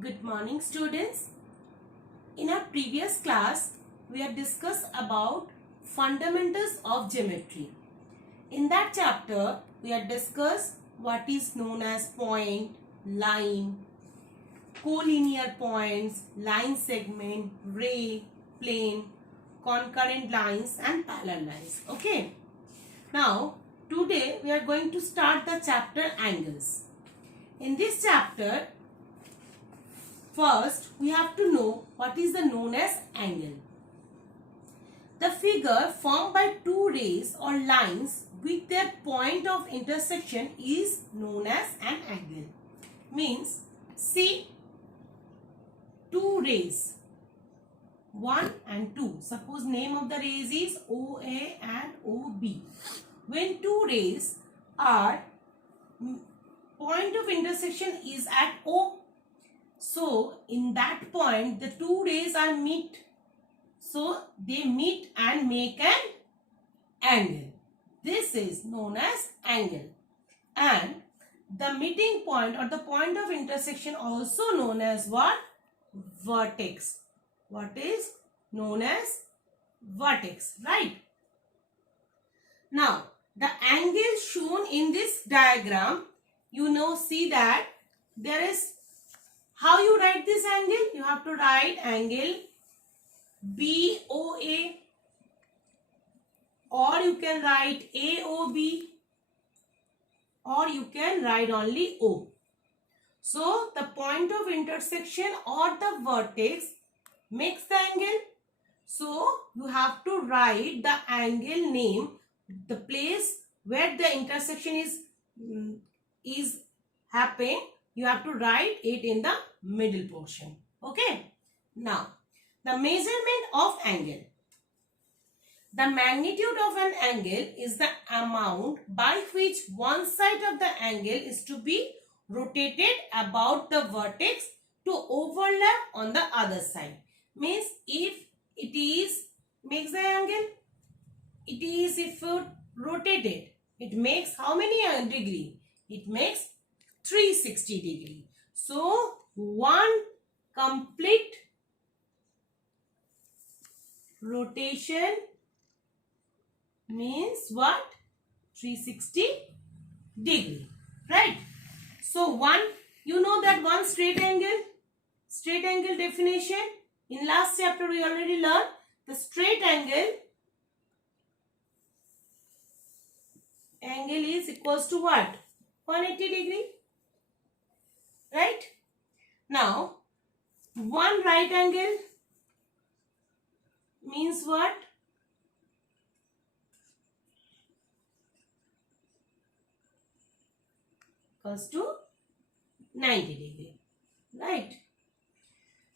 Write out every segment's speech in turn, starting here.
Good morning, students. In our previous class, we have discussed about fundamentals of geometry. In that chapter, we have discussed what is known as point, line, collinear points, line segment, ray, plane, concurrent lines and parallel lines. Okay. Now, today we are going to start the chapter angles. In this chapter, first, we have to know what is the known as angle. The figure formed by two rays or lines with their point of intersection is known as an angle. Means, see two rays, 1 and 2. Suppose name of the rays is OA and OB. When two rays are point of intersection is at O. So, in that point, the two rays are meet. So, they meet and make an angle. This is known as angle. And the meeting point or the point of intersection also known as what? Vertex. What is known as vertex, right? Now, the angle shown in this diagram, see that there is, how you write this angle? You have to write angle BOA, or you can write AOB, or you can write only O. So, the point of intersection or the vertex makes the angle. So, you have to write the angle name, the place where the intersection is happening. You have to write it in the middle portion. Okay. Now, the measurement of angle. The magnitude of an angle is the amount by which one side of the angle is to be rotated about the vertex to overlap on the other side. Means if it is makes the angle, it is if rotated, it makes how many degree? It makes 360 degree. So, one complete rotation means what? 360 degree, right? So, that one straight angle definition. In last chapter, we already learned the straight angle is equals to what? 180 degree, right? Now, one right angle means what? Equals to 90 degree, right?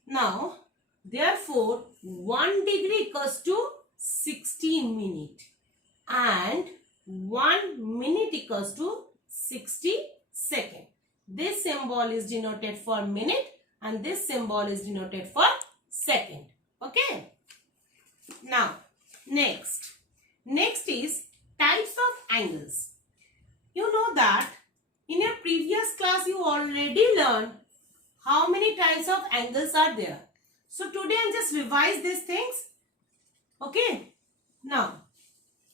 Now, therefore, 1 degree equals to 60 minute and 1 minute equals to 60 second. This symbol is denoted for minute and this symbol is denoted for second. Okay. Now, next is types of angles. You know that in your previous class you already learned how many types of angles are there. So, today I am just revise these things. Okay. Now,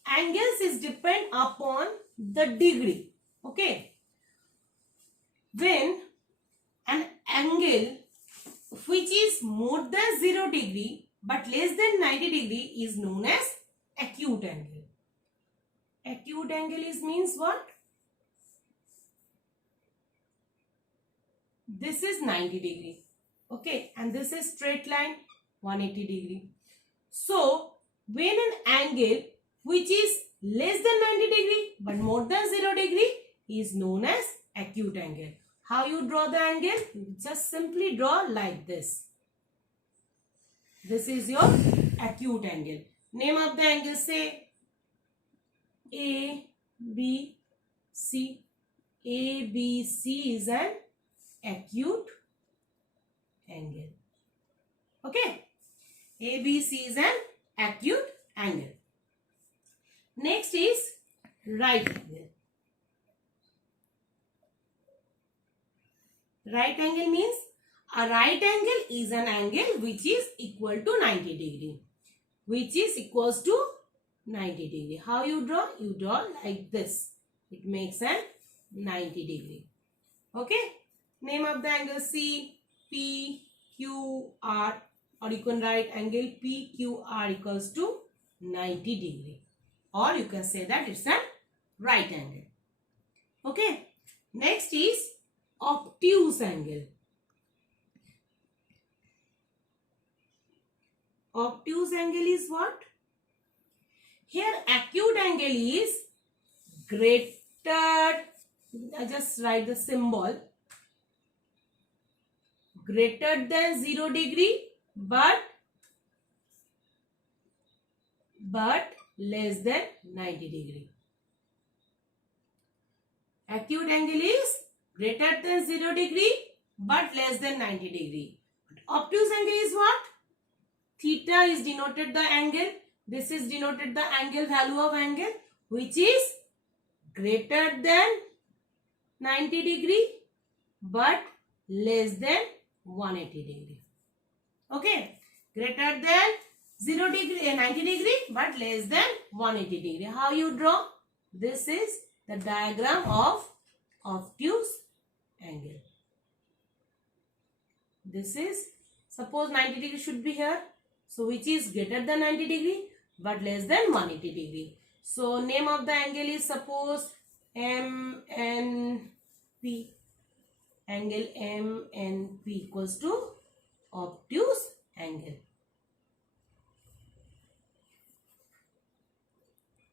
angles is depend upon the degree. Okay. When an angle which is more than 0 degree but less than 90 degree is known as acute angle. Acute angle is means what? This is 90 degree. Okay. And this is straight line 180 degree. So, when an angle which is less than 90 degree but more than 0 degree is known as acute angle. How you draw the angle? You just simply draw like this. This is your acute angle. Name of the angle, say ABC. ABC is an acute angle. Okay. ABC is an acute angle. Next is right angle. Right angle means A right angle is an angle which is equal to 90 degree. Which is equals to 90 degree. How you draw? You draw like this. It makes an 90 degree. Okay. Name of the angle C, P, Q, R, or you can write angle P, Q, R equals to 90 degree. Or you can say that it's a right angle. Okay. Next is obtuse angle. Obtuse angle is what? Here acute angle is greater, I just write the symbol, greater than 0 degree but less than 90 degree. Acute angle is greater than 0 degree but less than 90 degree. Obtuse angle is what? Theta is denoted the angle. This is denoted the angle value of angle which is greater than 90 degree but less than 180 degree. Okay. Greater than 0 degree, 90 degree but less than 180 degree. How you draw? This is the diagram of obtuse angle. This is, suppose 90 degree should be here. So which is greater than 90 degree but less than 180 degree. So name of the angle is suppose MNP. Angle MNP equals to obtuse angle.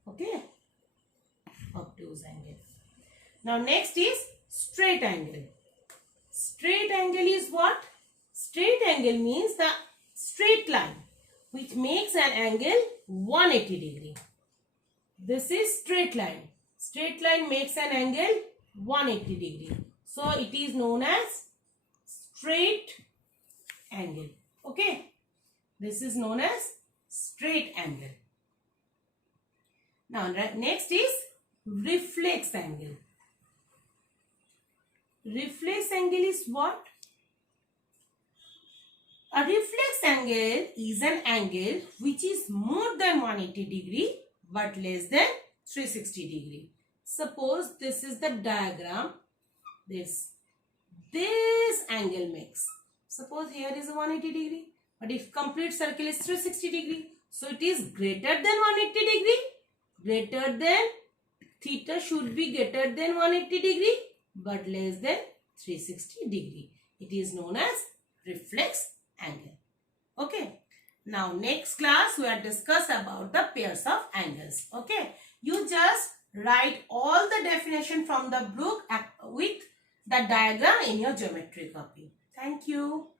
Okay. Obtuse angle. Now next is straight angle. Straight angle is what? Straight angle means the straight line which makes an angle 180 degree. This is straight line. Straight line makes an angle 180 degree. So it is known as straight angle. Okay. This is known as straight angle. Now next is reflex angle. Reflex angle is what? A reflex angle is an angle which is more than 180 degree but less than 360 degree. Suppose this is the diagram. This angle makes. Suppose here is 180 degree but if complete circle is 360 degree. So it is greater than 180 degree. Greater than, theta should be greater than 180 degree but less than 360 degree. It is known as reflex angle. Okay. Now next class we are discuss about the pairs of angles. Okay. You just write all the definition from the book with the diagram in your geometry copy. Thank you.